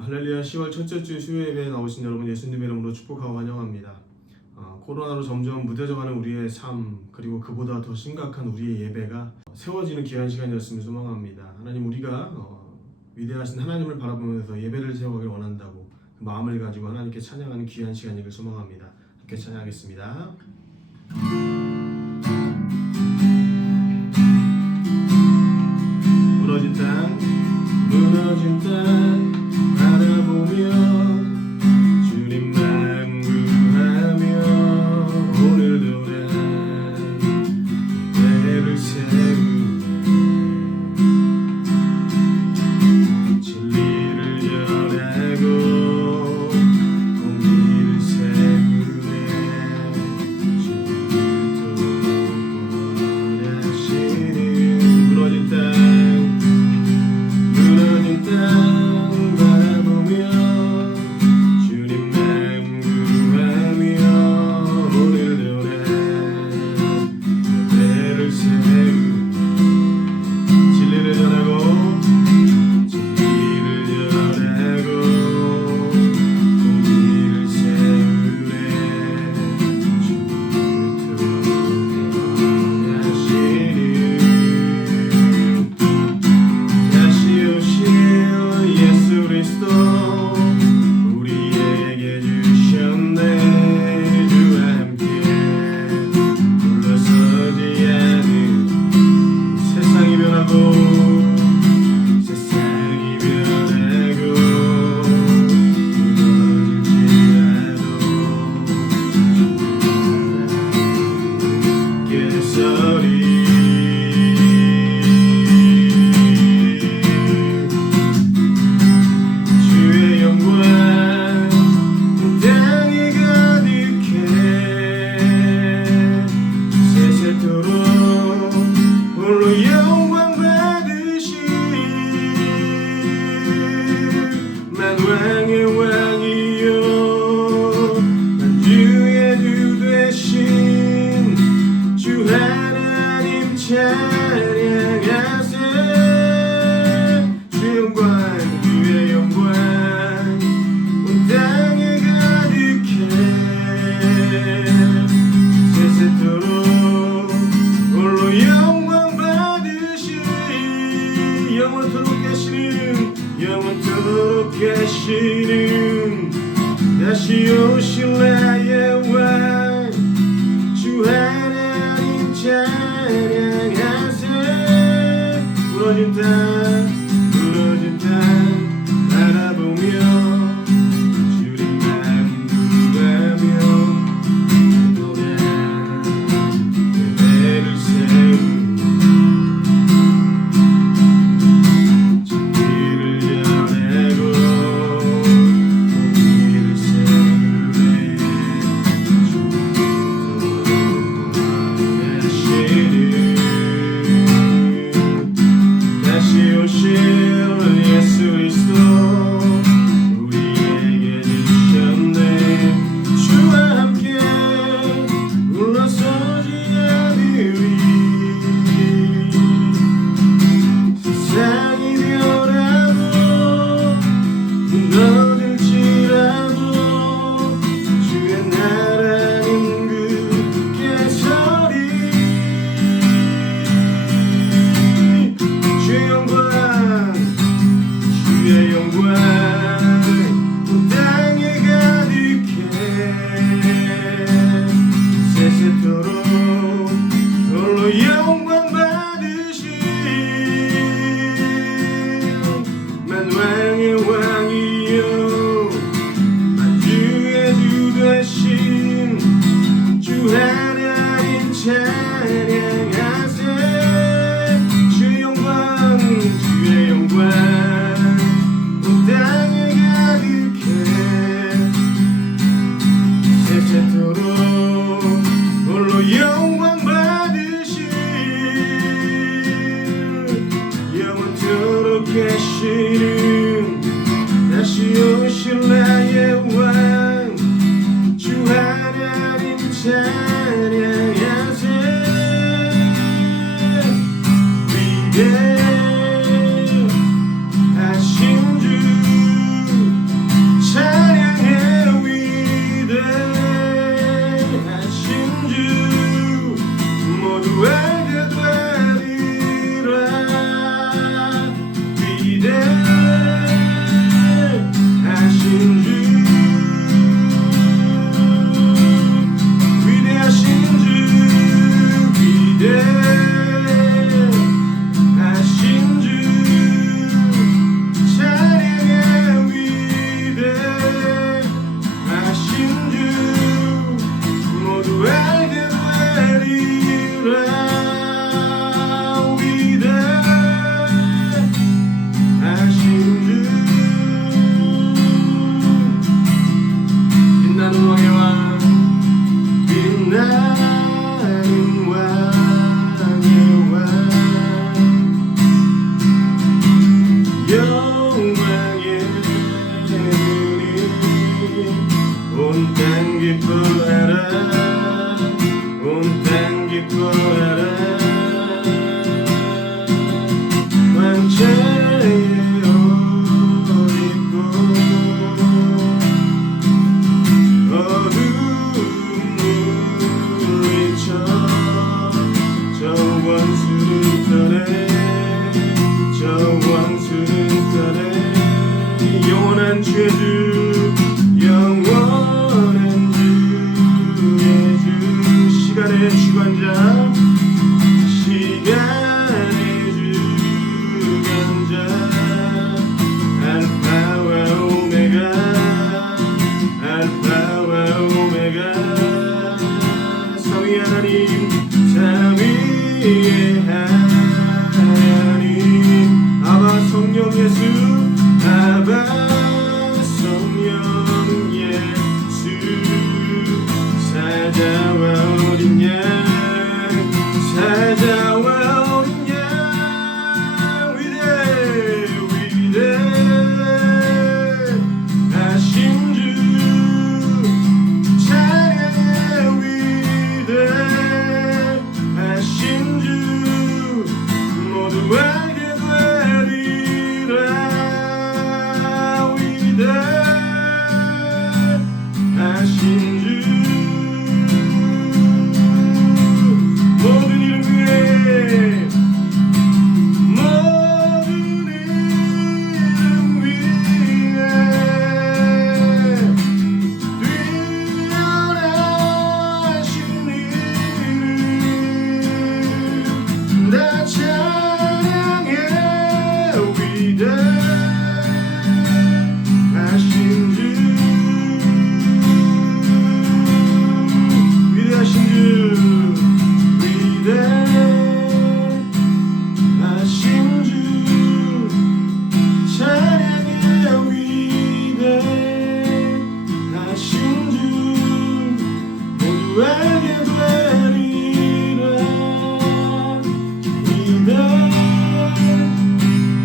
할렐루야. 10월 첫째 주 수요 예배에 나오신 여러분 예수님의 이름으로 축복하고 환영합니다. 코로나로 점점 무뎌져가는 우리의 삶, 그리고 그보다 더 심각한 우리의 예배가 세워지는 귀한 시간이었음을 소망합니다. 하나님, 우리가 위대하신 하나님을 바라보면서 예배를 세워가길 원한다고 그 마음을 가지고 하나님께 찬양하는 귀한 시간이길 소망합니다. 함께 찬양하겠습니다. 무너진 땅, 무너진 땅 바라보며 주님만 구하며 오늘도 난 예배를 세우네. 진리를 전하고 공의를 세우네. 주님을 원하시는 무너진 땅, 무너진 땅 바라보며 주님만 구하며 오늘도 난 예배를 세우네. 진리를 전하고 공의를 세우네. 주님을 원하시는 다시 오실 예수 그리스도 우리에게 주셨네. 주와 함께 물러서지 않은 세상이 변하고 세상이 변하고 무너질지라도 깨서리 주의 영광 땅에 가득해 세세토록 홀로 영광 받으신 만왕의 왕이요 만주의 주 되신 주 하나님 찬양하세. 주 영광, 주의 영광 온 땅에 가득해 세세토록 홀로 영광 받으신 영원토록 계시는 다시 오실 나의 왕 주 하나님 찬양하세. 무너진 땅 바라보며 주님만 구하며 노래 예배를 세우네. 진리를 전하고 공의를 세우네. 다시 오실 예수 그리스도 우리에게 주셨네. 주와 함께 물러서지 않으리. 세상이 변하고 무너질지라도 주의 나라는 굳게 서리. 주의 영광, 주의 영광 온 땅에 가득해 세세토록 홀로 영광 받으신 만왕의 왕이요 만주의 주 되신 주 하나님 찬양하세. 주의 영광, 주의 영광 온 땅에 가득해 세세토록 홀로 영광 받으신 영원토록 계시는 다시 오실 나의 왕 주 하나님 찬양하세. 위대하신 주 영원한 주의 주 영원한 주의 주 시간의 주관자 시간의 주관자 알파와 오메가 알파와 오메가 삼위 하나님 삼위의 하나님 아바 성령 예수 아바 성령 예수 사자와 어린 양 사자와 어린 양 위대하신 주 찬양해 위대하신 주 모두 알게 되리라 하신 주 모든 이름 위에 모든 이름 위에 뛰어나신 이름 다 찬양해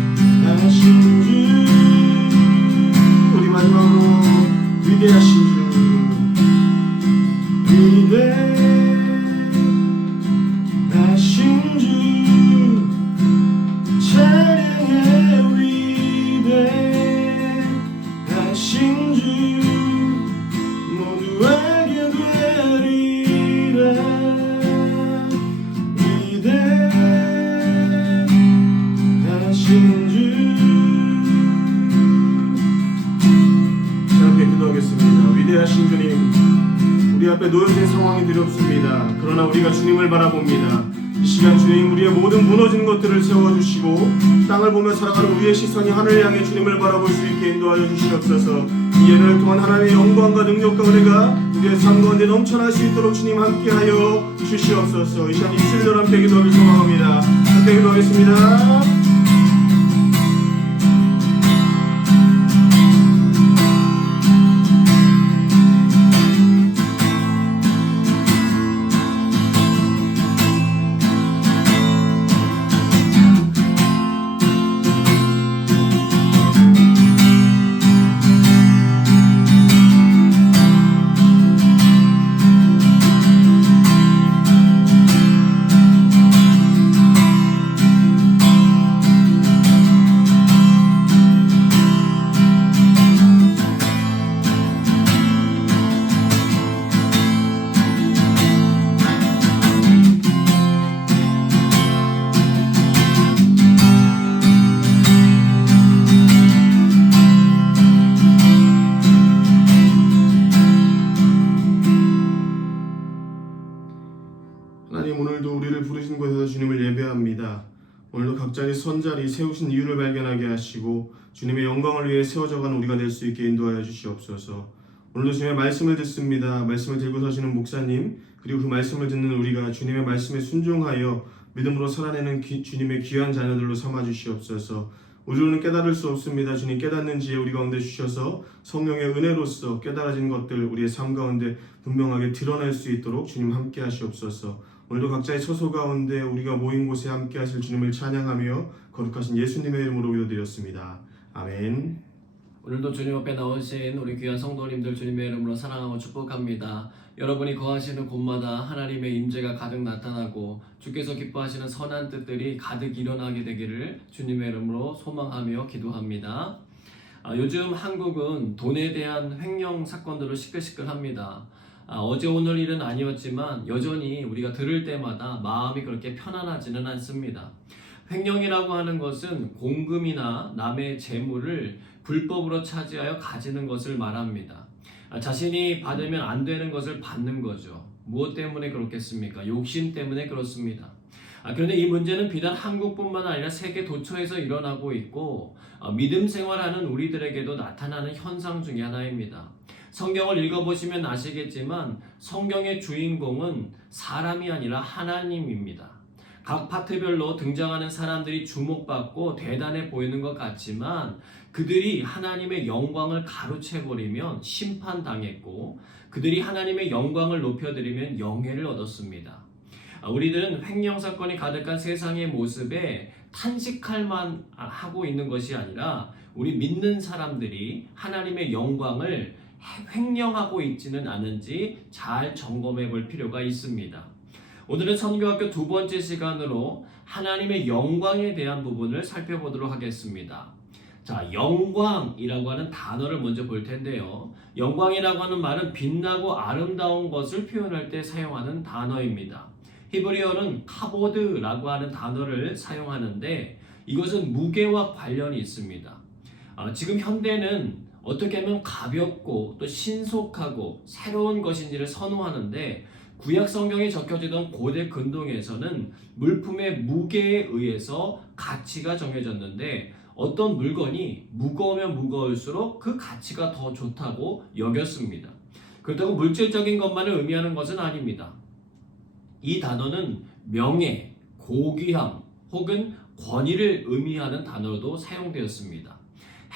위대하신 주 우리 마지막으로 위대하신 주 위대하신 주 찬양해 위대하신 주 모두 알게 되리라 위대하신 주 함께 기도하겠습니다. 위대하신 주님 우리 앞에 놓여진 상황이 두렵습니다. 그러나 우리가 주님을 바라봅니다. 이 시간 주님 우리의 모든 무너진 것들을 세워주시고 땅을 보며 살아가는 우리의 시선이 하늘을 향해 주님을 바라볼 수 있게 인도하여 주시옵소서. 이 예배를 통한 하나님의 영광과 능력과 은혜가 우리의 삶 가운데 넘쳐날 수 있도록 주님 함께하여 주시옵소서. 이 시간 입술로 함께 기도를 소망합니다. 함께 기도하겠습니다. 하나님 오늘도 우리를 부르신 곳에서 주님을 예배합니다. 오늘도 각자의 선자리 세우신 이유를 발견하게 하시고 주님의 영광을 위해 세워져가는 우리가 될 수 있게 인도하여 주시옵소서. 오늘도 주님의 말씀을 듣습니다. 말씀을 들고 서시는 목사님 그리고 그 말씀을 듣는 우리가 주님의 말씀에 순종하여 믿음으로 살아내는 주님의 귀한 자녀들로 삼아 주시옵소서. 우리로는 깨달을 수 없습니다. 주님 깨닫는 지혜 우리 가운데 주셔서 성령의 은혜로서 깨달아진 것들 우리의 삶 가운데 분명하게 드러낼 수 있도록 주님 함께 하시옵소서. 오늘도 각자의 처소 가운데 우리가 모인 곳에 함께 하실 주님을 찬양하며 거룩하신 예수님의 이름으로 기도드렸습니다. 아멘. 오늘도 주님 앞에 나오신 우리 귀한 성도님들 주님의 이름으로 사랑하고 축복합니다. 여러분이 거하시는 곳마다 하나님의 임재가 가득 나타나고 주께서 기뻐하시는 선한 뜻들이 가득 일어나게 되기를 주님의 이름으로 소망하며 기도합니다. 요즘 한국은 돈에 대한 횡령 사건들로 시끌시끌합니다. 어제 오늘 일은 아니었지만 여전히 우리가 들을 때마다 마음이 그렇게 편안하지는 않습니다. 횡령이라고 하는 것은 공금이나 남의 재물을 불법으로 차지하여 가지는 것을 말합니다. 자신이 받으면 안 되는 것을 받는 거죠. 무엇 때문에 그렇겠습니까? 욕심 때문에 그렇습니다. 그런데 이 문제는 비단 한국뿐만 아니라 세계 도처에서 일어나고 있고 믿음 생활하는 우리들에게도 나타나는 현상 중에 하나입니다. 성경을 읽어보시면 아시겠지만 성경의 주인공은 사람이 아니라 하나님입니다. 각 파트별로 등장하는 사람들이 주목받고 대단해 보이는 것 같지만 그들이 하나님의 영광을 가로채버리면 심판당했고 그들이 하나님의 영광을 높여드리면 영예를 얻었습니다. 우리들은 횡령 사건이 가득한 세상의 모습에 탄식할만 하고 있는 것이 아니라 우리 믿는 사람들이 하나님의 영광을 횡령하고 있지는 않은지 잘 점검해 볼 필요가 있습니다. 오늘은 선교학교 두 번째 시간으로 하나님의 영광에 대한 부분을 살펴보도록 하겠습니다. 자, 영광이라고 하는 단어를 먼저 볼 텐데요. 영광이라고 하는 말은 빛나고 아름다운 것을 표현할 때 사용하는 단어입니다. 히브리어는 카보드라고 하는 단어를 사용하는데 이것은 무게와 관련이 있습니다. 지금 현대는 어떻게 하면 가볍고 또 신속하고 새로운 것인지를 선호하는데 구약 성경에 적혀지던 고대 근동에서는 물품의 무게에 의해서 가치가 정해졌는데 어떤 물건이 무거우면 무거울수록 그 가치가 더 좋다고 여겼습니다. 그렇다고 물질적인 것만을 의미하는 것은 아닙니다. 이 단어는 명예, 고귀함 혹은 권위를 의미하는 단어로도 사용되었습니다.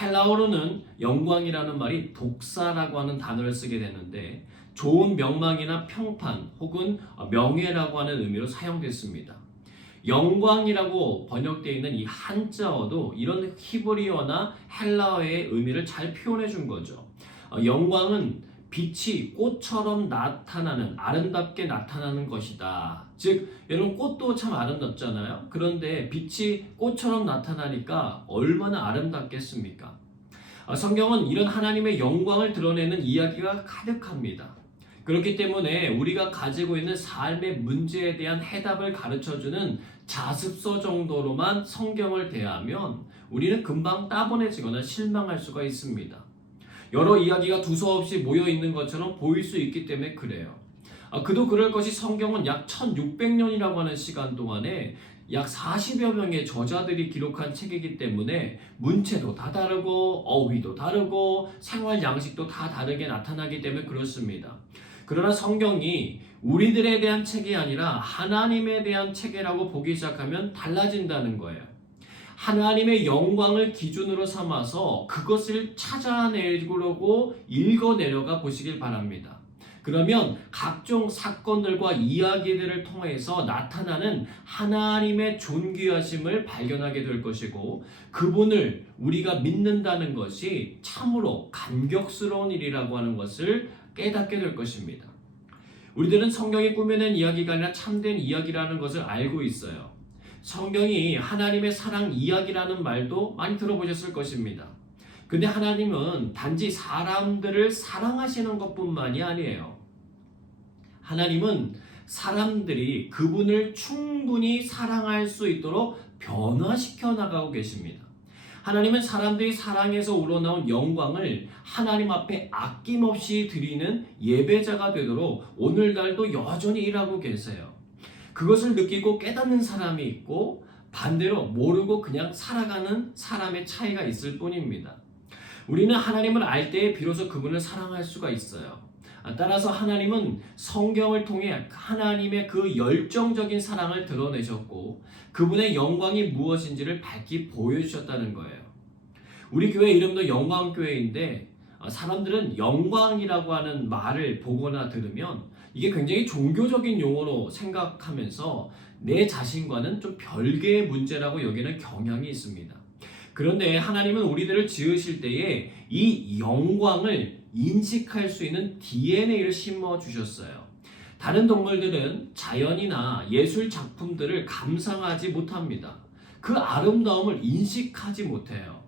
헬라어로는 영광이라는 말이 독사라고 하는 단어를 쓰게 되는데 좋은 명망이나 평판 혹은 명예라고 하는 의미로 사용됐습니다. 영광이라고 번역되어 있는 이 한자어도 이런 히브리어나 헬라어의 의미를 잘 표현해 준 거죠. 영광은 빛이 꽃처럼 나타나는, 아름답게 나타나는 것이다. 즉, 여러분 꽃도 참 아름답잖아요. 그런데 빛이 꽃처럼 나타나니까 얼마나 아름답겠습니까? 성경은 이런 하나님의 영광을 드러내는 이야기가 가득합니다. 그렇기 때문에 우리가 가지고 있는 삶의 문제에 대한 해답을 가르쳐주는 자습서 정도로만 성경을 대하면 우리는 금방 따분해지거나 실망할 수가 있습니다. 여러 이야기가 두서없이 모여있는 것처럼 보일 수 있기 때문에 그래요. 그도 그럴 것이 성경은 약 1600년이라고 하는 시간 동안에 약 40여 명의 저자들이 기록한 책이기 때문에 문체도 다 다르고 어휘도 다르고 생활 양식도 다 다르게 나타나기 때문에 그렇습니다. 그러나 성경이 우리들에 대한 책이 아니라 하나님에 대한 책이라고 보기 시작하면 달라진다는 거예요. 하나님의 영광을 기준으로 삼아서 그것을 찾아내려고 읽어내려가 보시길 바랍니다. 그러면 각종 사건들과 이야기들을 통해서 나타나는 하나님의 존귀하심을 발견하게 될 것이고 그분을 우리가 믿는다는 것이 참으로 감격스러운 일이라고 하는 것을 깨닫게 될 것입니다. 우리들은 성경이 꾸며낸 이야기가 아니라 참된 이야기라는 것을 알고 있어요. 성경이 하나님의 사랑 이야기라는 말도 많이 들어보셨을 것입니다. 근데 하나님은 단지 사람들을 사랑하시는 것뿐만이 아니에요. 하나님은 사람들이 그분을 충분히 사랑할 수 있도록 변화시켜 나가고 계십니다. 하나님은 사람들이 사랑에서 우러나온 영광을 하나님 앞에 아낌없이 드리는 예배자가 되도록 오늘날도 여전히 일하고 계세요. 그것을 느끼고 깨닫는 사람이 있고 반대로 모르고 그냥 살아가는 사람의 차이가 있을 뿐입니다. 우리는 하나님을 알 때에 비로소 그분을 사랑할 수가 있어요. 따라서 하나님은 성경을 통해 하나님의 그 열정적인 사랑을 드러내셨고 그분의 영광이 무엇인지를 밝히 보여주셨다는 거예요. 우리 교회 이름도 영광교회인데 사람들은 영광이라고 하는 말을 보거나 들으면 이게 굉장히 종교적인 용어로 생각하면서 내 자신과는 좀 별개의 문제라고 여기는 경향이 있습니다. 그런데 하나님은 우리들을 지으실 때에 이 영광을 인식할 수 있는 DNA를 심어주셨어요. 다른 동물들은 자연이나 예술 작품들을 감상하지 못합니다. 그 아름다움을 인식하지 못해요.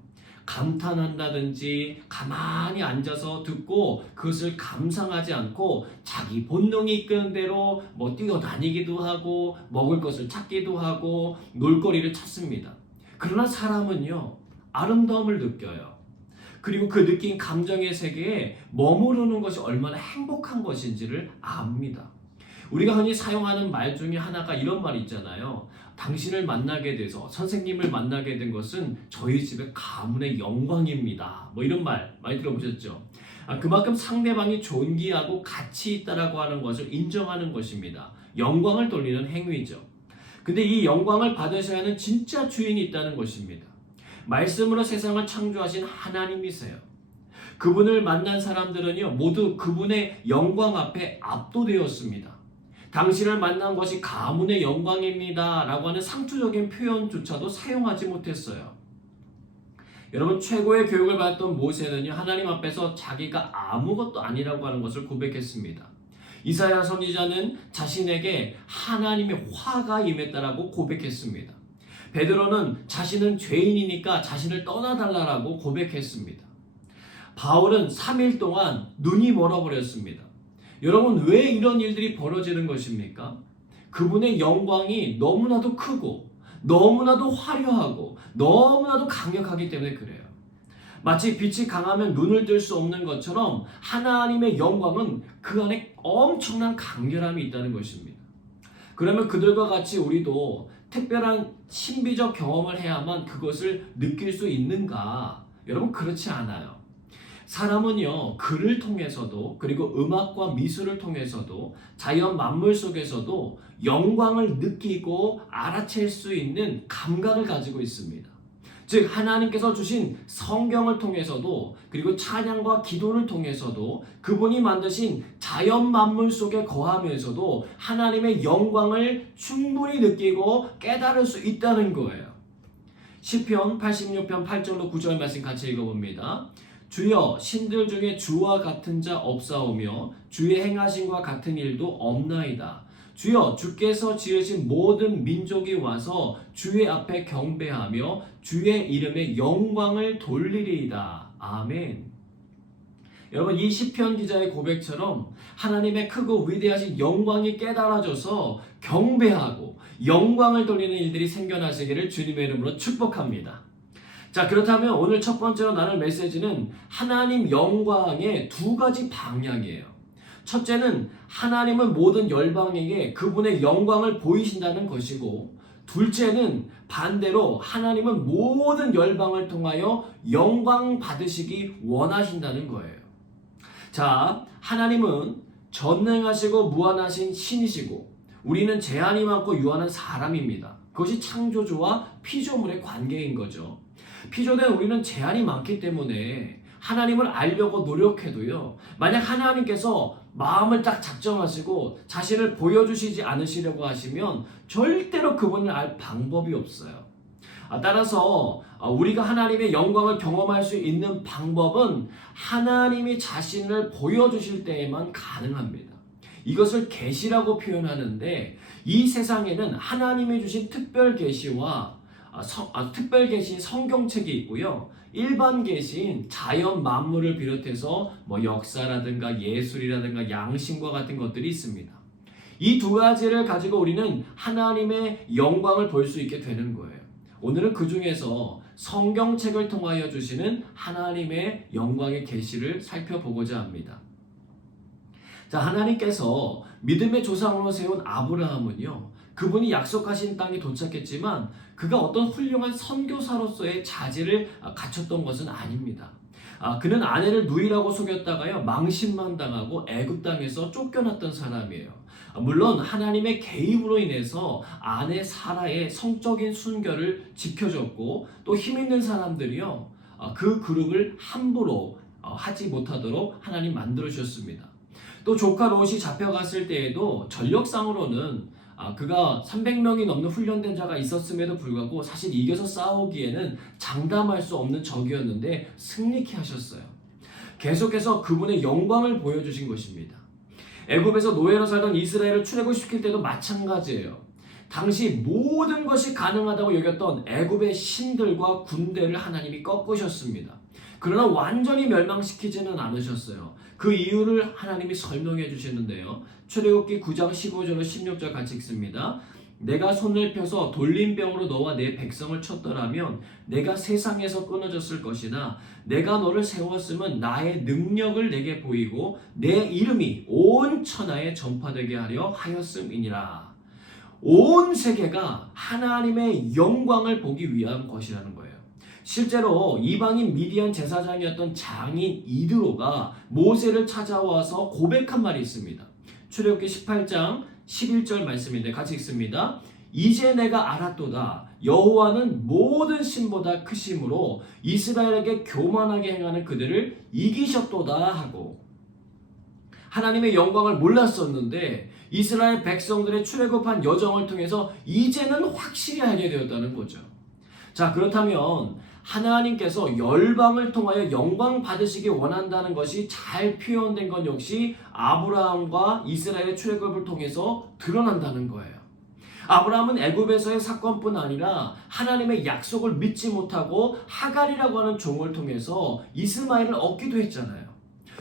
감탄한다든지 가만히 앉아서 듣고 그것을 감상하지 않고 자기 본능이 이끄는 대로 뭐 뛰어다니기도 하고 먹을 것을 찾기도 하고 놀거리를 찾습니다. 그러나 사람은요, 아름다움을 느껴요. 그리고 그 느낀 감정의 세계에 머무르는 것이 얼마나 행복한 것인지를 압니다. 우리가 흔히 사용하는 말 중에 하나가 이런 말이 있잖아요. 당신을 만나게 돼서, 선생님을 만나게 된 것은 저희 집의 가문의 영광입니다. 뭐 이런 말 많이 들어보셨죠? 그만큼 상대방이 존귀하고 가치 있다라고 하는 것을 인정하는 것입니다. 영광을 돌리는 행위죠. 근데 이 영광을 받으셔야 하는 진짜 주인이 있다는 것입니다. 말씀으로 세상을 창조하신 하나님이세요. 그분을 만난 사람들은요, 모두 그분의 영광 앞에 압도되었습니다. 당신을 만난 것이 가문의 영광입니다 라고 하는 상투적인 표현조차도 사용하지 못했어요. 여러분, 최고의 교육을 받았던 모세는요, 하나님 앞에서 자기가 아무것도 아니라고 하는 것을 고백했습니다. 이사야 선지자는 자신에게 하나님의 화가 임했다라고 고백했습니다. 베드로는 자신은 죄인이니까 자신을 떠나달라고 고백했습니다. 바울은 3일 동안 눈이 멀어버렸습니다. 여러분, 왜 이런 일들이 벌어지는 것입니까? 그분의 영광이 너무나도 크고 너무나도 화려하고 너무나도 강력하기 때문에 그래요. 마치 빛이 강하면 눈을 뜰 수 없는 것처럼 하나님의 영광은 그 안에 엄청난 강렬함이 있다는 것입니다. 그러면 그들과 같이 우리도 특별한 신비적 경험을 해야만 그것을 느낄 수 있는가? 여러분, 그렇지 않아요. 사람은요, 글을 통해서도, 그리고 음악과 미술을 통해서도, 자연 만물 속에서도 영광을 느끼고 알아챌 수 있는 감각을 가지고 있습니다. 즉, 하나님께서 주신 성경을 통해서도, 그리고 찬양과 기도를 통해서도, 그분이 만드신 자연 만물 속에 거하면서도 하나님의 영광을 충분히 느끼고 깨달을 수 있다는 거예요. 시편 86편 8절로 9절 말씀 같이 읽어봅니다. 주여, 신들 중에 주와 같은 자 없사오며 주의 행하심과 같은 일도 없나이다. 주여, 주께서 지으신 모든 민족이 와서 주의 앞에 경배하며 주의 이름에 영광을 돌리리이다. 아멘. 여러분, 이 시편 기자의 고백처럼 하나님의 크고 위대하신 영광이 깨달아져서 경배하고 영광을 돌리는 일들이 생겨나시기를 주님의 이름으로 축복합니다. 자, 그렇다면 오늘 첫 번째로 나눌 메시지는 하나님 영광의 두 가지 방향이에요. 첫째는 하나님은 모든 열방에게 그분의 영광을 보이신다는 것이고, 둘째는 반대로 하나님은 모든 열방을 통하여 영광 받으시기 원하신다는 거예요. 자, 하나님은 전능하시고 무한하신 신이시고, 우리는 제한이 많고 유한한 사람입니다. 그것이 창조주와 피조물의 관계인 거죠. 피조된 우리는 제한이 많기 때문에 하나님을 알려고 노력해도요, 만약 하나님께서 마음을 딱 작정하시고 자신을 보여주시지 않으시려고 하시면 절대로 그분을 알 방법이 없어요. 따라서 우리가 하나님의 영광을 경험할 수 있는 방법은 하나님이 자신을 보여주실 때에만 가능합니다. 이것을 계시라고 표현하는데, 이 세상에는 하나님이 주신 특별 계시와 특별 계시인 성경책이 있고요, 일반 계시인 자연 만물을 비롯해서 역사라든가 예술이라든가 양심과 같은 것들이 있습니다. 이 두 가지를 가지고 우리는 하나님의 영광을 볼 수 있게 되는 거예요. 오늘은 그 중에서 성경책을 통하여 주시는 하나님의 영광의 계시를 살펴보고자 합니다. 자, 하나님께서 믿음의 조상으로 세운 아브라함은요, 그분이 약속하신 땅에 도착했지만 그가 어떤 훌륭한 선교사로서의 자질을 갖췄던 것은 아닙니다. 그는 아내를 누이라고 속였다가요, 망신만 당하고 애굽 땅에서 쫓겨났던 사람이에요. 물론 하나님의 개입으로 인해서 아내 사라의 성적인 순결을 지켜줬고, 또 힘 있는 사람들이요, 그 그룹을 함부로 하지 못하도록 하나님 만들어 주셨습니다. 또 조카 롯이 잡혀갔을 때에도 전력상으로는 그가 300명이 넘는 훈련된 자가 있었음에도 불구하고 사실 이겨서 싸우기에는 장담할 수 없는 적이었는데 승리케 하셨어요. 계속해서 그분의 영광을 보여주신 것입니다. 애굽에서 노예로 살던 이스라엘을 출애굽시킬 때도 마찬가지예요. 당시 모든 것이 가능하다고 여겼던 애굽의 신들과 군대를 하나님이 꺾으셨습니다. 그러나 완전히 멸망시키지는 않으셨어요. 그 이유를 하나님이 설명해 주시는데요. 출애굽기 9장 15절로 16절 같이 읽습니다. 내가 손을 펴서 돌림병으로 너와 내 백성을 쳤더라면 내가 세상에서 끊어졌을 것이나 내가 너를 세웠으면 나의 능력을 내게 보이고 내 이름이 온 천하에 전파되게 하려 하였음이니라. 온 세계가 하나님의 영광을 보기 위한 것이라는 거예요. 실제로 이방인 미디안 제사장이었던 장인 이드로가 모세를 찾아와서 고백한 말이 있습니다. 출애굽기 18장 11절 말씀인데 같이 읽습니다. 이제 내가 알았도다. 여호와는 모든 신보다 크심으로 이스라엘에게 교만하게 행하는 그들을 이기셨도다 하고, 하나님의 영광을 몰랐었는데 이스라엘 백성들의 출애굽한 여정을 통해서 이제는 확실히 알게 되었다는 거죠. 자, 그렇다면 하나님께서 열방을 통하여 영광 받으시기 원한다는 것이 잘 표현된 건 역시 아브라함과 이스라엘의 출애굽을 통해서 드러난다는 거예요. 아브라함은 애굽에서의 사건뿐 아니라 하나님의 약속을 믿지 못하고 하갈이라고 하는 종을 통해서 이스마엘을 얻기도 했잖아요.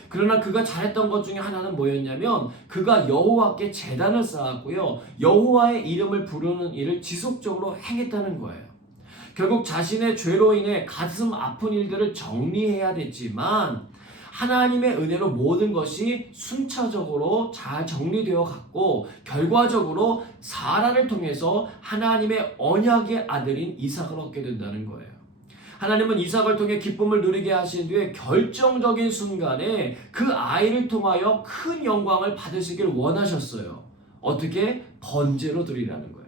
그러나 그가 잘했던 것 중에 하나는 뭐였냐면 그가 여호와께 제단을 쌓았고요, 여호와의 이름을 부르는 일을 지속적으로 행했다는 거예요. 결국 자신의 죄로 인해 가슴 아픈 일들을 정리해야 됐지만 하나님의 은혜로 모든 것이 순차적으로 잘 정리되어 갔고, 결과적으로 사라를 통해서 하나님의 언약의 아들인 이삭을 얻게 된다는 거예요. 하나님은 이삭을 통해 기쁨을 누리게 하신 뒤에 결정적인 순간에 그 아이를 통하여 큰 영광을 받으시길 원하셨어요. 어떻게? 번제로 드리라는 거예요.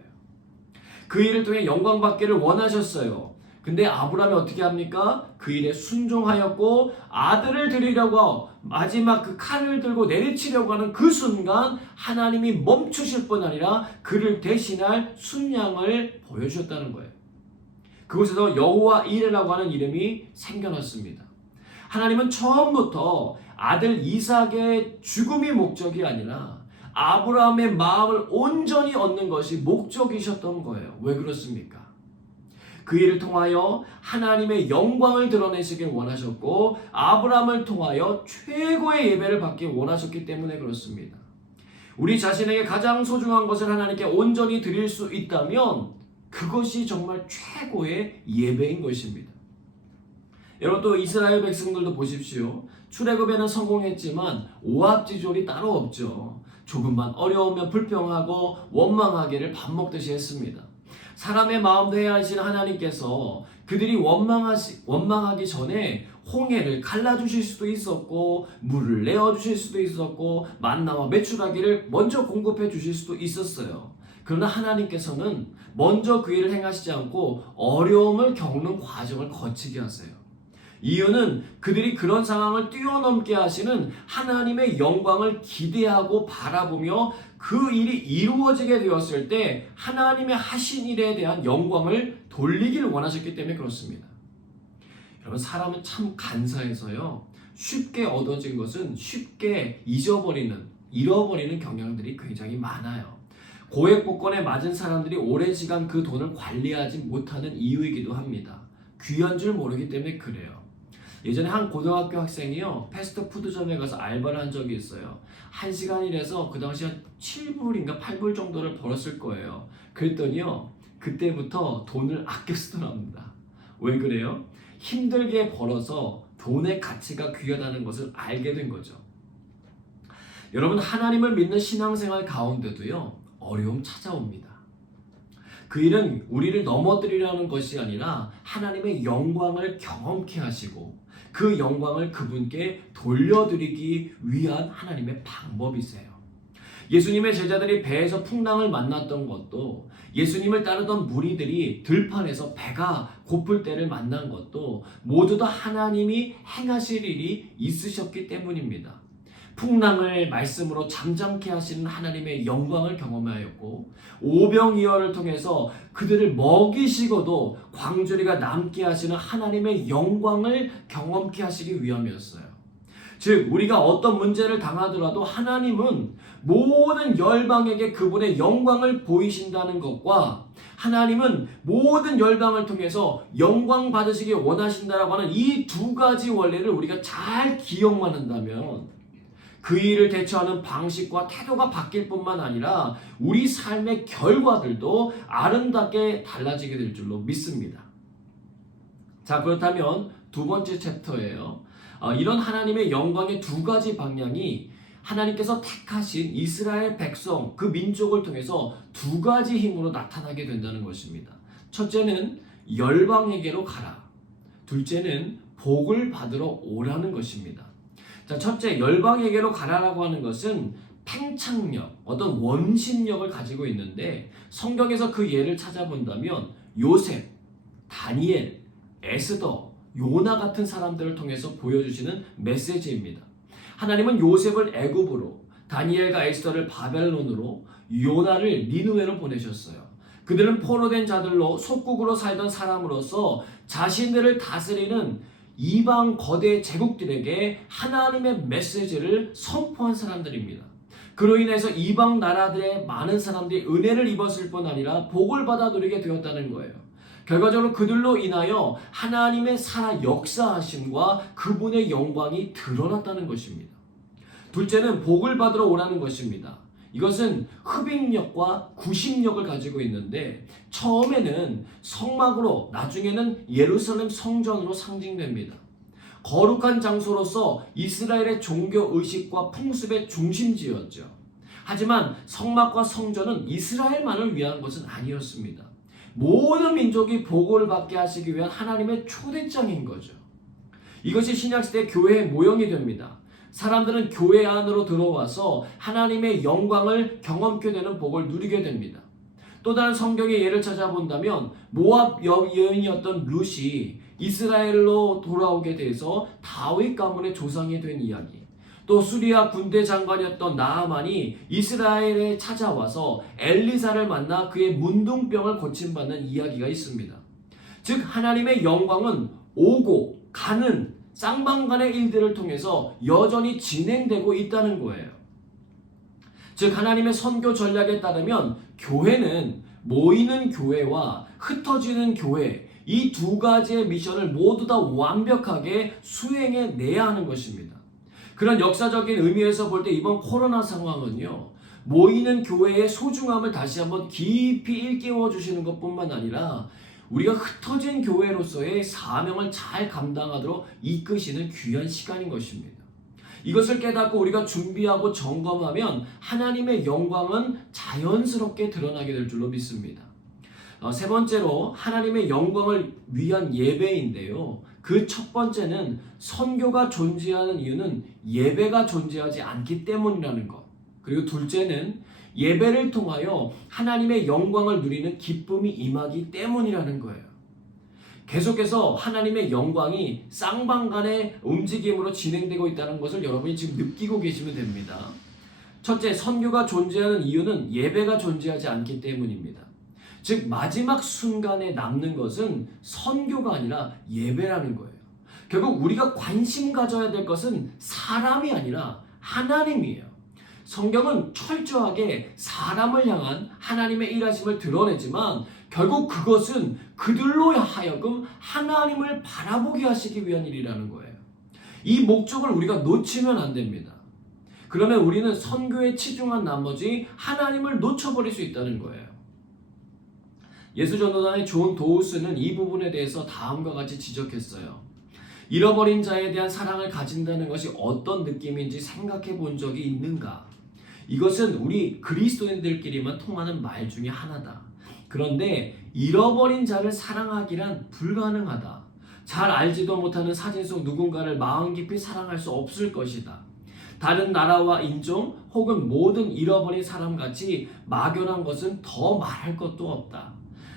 그 일을 통해 영광 받기를 원하셨어요. 근데 아브라함이 어떻게 합니까? 그 일에 순종하였고 아들을 드리려고 마지막 그 칼을 들고 내리치려고 하는 그 순간 하나님이 멈추실 뿐 아니라 그를 대신할 순양을 보여주셨다는 거예요. 그곳에서 여호와 이레라고 하는 이름이 생겨났습니다. 하나님은 처음부터 아들 이삭의 죽음이 목적이 아니라 아브라함의 마음을 온전히 얻는 것이 목적이셨던 거예요. 왜 그렇습니까? 그 일을 통하여 하나님의 영광을 드러내시길 원하셨고 아브라함을 통하여 최고의 예배를 받기 원하셨기 때문에 그렇습니다. 우리 자신에게 가장 소중한 것을 하나님께 온전히 드릴 수 있다면 그것이 정말 최고의 예배인 것입니다. 여러분, 또 이스라엘 백성들도 보십시오. 출애굽에는 성공했지만 오합지졸이 따로 없죠. 조금만 어려우면 불평하고 원망하기를 밥 먹듯이 했습니다. 사람의 마음도 헤아리시는 하나님께서 그들이 원망하기 전에 홍해를 갈라주실 수도 있었고 물을 내어주실 수도 있었고 만나와 메추라기를 먼저 공급해 주실 수도 있었어요. 그러나 하나님께서는 먼저 그 일을 행하시지 않고 어려움을 겪는 과정을 거치게 하세요. 이유는 그들이 그런 상황을 뛰어넘게 하시는 하나님의 영광을 기대하고 바라보며 그 일이 이루어지게 되었을 때 하나님의 하신 일에 대한 영광을 돌리기를 원하셨기 때문에 그렇습니다. 여러분, 사람은 참 간사해서요, 쉽게 얻어진 것은 쉽게 잃어버리는 경향들이 굉장히 많아요. 고액복권에 맞은 사람들이 오랜 시간 그 돈을 관리하지 못하는 이유이기도 합니다. 귀한 줄 모르기 때문에 그래요. 예전에 한 고등학교 학생이요, 패스트푸드점에 가서 알바를 한 적이 있어요. 1시간 일해서 그 당시 한 7불인가 8불 정도를 벌었을 거예요. 그랬더니요, 그때부터 돈을 아껴 쓰더랍니다. 왜 그래요? 힘들게 벌어서 돈의 가치가 귀하다는 것을 알게 된 거죠. 여러분, 하나님을 믿는 신앙생활 가운데도요, 어려움 찾아옵니다. 그 일은 우리를 넘어뜨리려는 것이 아니라 하나님의 영광을 경험케 하시고 그 영광을 그분께 돌려드리기 위한 하나님의 방법이세요. 예수님의 제자들이 배에서 풍랑을 만났던 것도, 예수님을 따르던 무리들이 들판에서 배가 고플 때를 만난 것도 모두 다 하나님이 행하실 일이 있으셨기 때문입니다. 풍랑을 말씀으로 잠잠케 하시는 하나님의 영광을 경험하였고, 오병이어를 통해서 그들을 먹이시고도 광주리가 남게 하시는 하나님의 영광을 경험케 하시기 위함이었어요. 즉 우리가 어떤 문제를 당하더라도 하나님은 모든 열방에게 그분의 영광을 보이신다는 것과 하나님은 모든 열방을 통해서 영광 받으시기 원하신다라고 하는 이 두 가지 원리를 우리가 잘 기억만 한다면 그 일을 대처하는 방식과 태도가 바뀔 뿐만 아니라 우리 삶의 결과들도 아름답게 달라지게 될 줄로 믿습니다. 자, 그렇다면 두 번째 챕터예요. 이런 하나님의 영광의 두 가지 방향이 하나님께서 택하신 이스라엘 백성, 그 민족을 통해서 두 가지 힘으로 나타나게 된다는 것입니다. 첫째는 열방에게로 가라. 둘째는 복을 받으러 오라는 것입니다. 자, 첫째, 열방에게로 가라라고 하는 것은 팽창력, 어떤 원심력을 가지고 있는데 성경에서 그 예를 찾아본다면 요셉, 다니엘, 에스더, 요나 같은 사람들을 통해서 보여주시는 메시지입니다. 하나님은 요셉을 애굽으로, 다니엘과 에스더를 바벨론으로, 요나를 니느웨로 보내셨어요. 그들은 포로된 자들로 속국으로 살던 사람으로서 자신들을 다스리는 이방 거대 제국들에게 하나님의 메시지를 선포한 사람들입니다. 그로 인해서 이방 나라들의 많은 사람들이 은혜를 입었을 뿐 아니라 복을 받아 누리게 되었다는 거예요. 결과적으로 그들로 인하여 하나님의 살아 역사하심과 그분의 영광이 드러났다는 것입니다. 둘째는 복을 받으러 오라는 것입니다. 이것은 흡입력과 구심력을 가지고 있는데 처음에는 성막으로, 나중에는 예루살렘 성전으로 상징됩니다. 거룩한 장소로서 이스라엘의 종교 의식과 풍습의 중심지였죠. 하지만 성막과 성전은 이스라엘만을 위한 것은 아니었습니다. 모든 민족이 복을 받게 하시기 위한 하나님의 초대장인 거죠. 이것이 신약시대 교회의 모형이 됩니다. 사람들은 교회 안으로 들어와서 하나님의 영광을 경험케 되는 복을 누리게 됩니다. 또 다른 성경의 예를 찾아본다면 모압 여인이었던 룻이 이스라엘로 돌아오게 돼서 다윗 가문의 조상이 된 이야기, 또 수리아 군대 장관이었던 나아만이 이스라엘에 찾아와서 엘리사를 만나 그의 문둥병을 고침받는 이야기가 있습니다. 즉 하나님의 영광은 오고 가는 쌍방간의 일들을 통해서 여전히 진행되고 있다는 거예요. 즉 하나님의 선교 전략에 따르면 교회는 모이는 교회와 흩어지는 교회, 이 두 가지의 미션을 모두 다 완벽하게 수행해 내야 하는 것입니다. 그런 역사적인 의미에서 볼 때 이번 코로나 상황은요, 모이는 교회의 소중함을 다시 한번 깊이 일깨워 주시는 것뿐만 아니라 우리가 흩어진 교회로서의 사명을 잘 감당하도록 이끄시는 귀한 시간인 것입니다. 이것을 깨닫고 우리가 준비하고 점검하면 하나님의 영광은 자연스럽게 드러나게 될 줄로 믿습니다. 세 번째로 하나님의 영광을 위한 예배인데요. 그 첫 번째는 선교가 존재하는 이유는 예배가 존재하지 않기 때문이라는 것. 그리고 둘째는 예배를 통하여 하나님의 영광을 누리는 기쁨이 임하기 때문이라는 거예요. 계속해서 하나님의 영광이 쌍방간의 움직임으로 진행되고 있다는 것을 여러분이 지금 느끼고 계시면 됩니다. 첫째, 선교가 존재하는 이유는 예배가 존재하지 않기 때문입니다. 즉 마지막 순간에 남는 것은 선교가 아니라 예배라는 거예요. 결국 우리가 관심 가져야 될 것은 사람이 아니라 하나님이에요. 성경은 철저하게 사람을 향한 하나님의 일하심을 드러내지만 결국 그것은 그들로 하여금 하나님을 바라보게 하시기 위한 일이라는 거예요. 이 목적을 우리가 놓치면 안 됩니다. 그러면 우리는 선교에 치중한 나머지 하나님을 놓쳐버릴 수 있다는 거예요. 예수전도단의 존 도우스는 이 부분에 대해서 다음과 같이 지적했어요. 잃어버린 자에 대한 사랑을 가진다는 것이 어떤 느낌인지 생각해 본 적이 있는가? 이것은 우리 그리스도인들끼리만 통하는 말 중에 하나다. 그런데 잃어버린 자를 사랑하기란 불가능하다. 잘 알지도 못하는 사진 속 누군가를 마음 깊이 사랑할 수 없을 것이다. 다른 나라와 인종 혹은 모든 잃어버린 사람같이 막연한 것은 더 말할 것도 없다.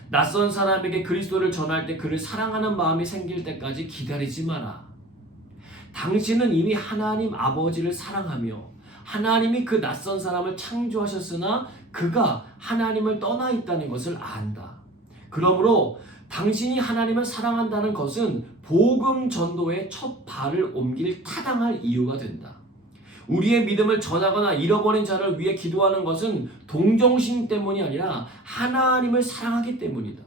낯선 사람에게 그리스도를 전할 때 그를 사랑하는 마음이 생길 때까지 기다리지 마라. 당신은 이미 하나님 아버지를 사랑하며 하나님이 그 낯선 사람을 창조하셨으나 그가 하나님을 떠나 있다는 것을 안다. 그러므로 당신이 하나님을 사랑한다는 것은 복음 전도의 첫 발을 옮길 타당할 이유가 된다. 우리의 믿음을 전하거나 잃어버린 자를 위해 기도하는 것은 동정심 때문이 아니라 하나님을 사랑하기 때문이다.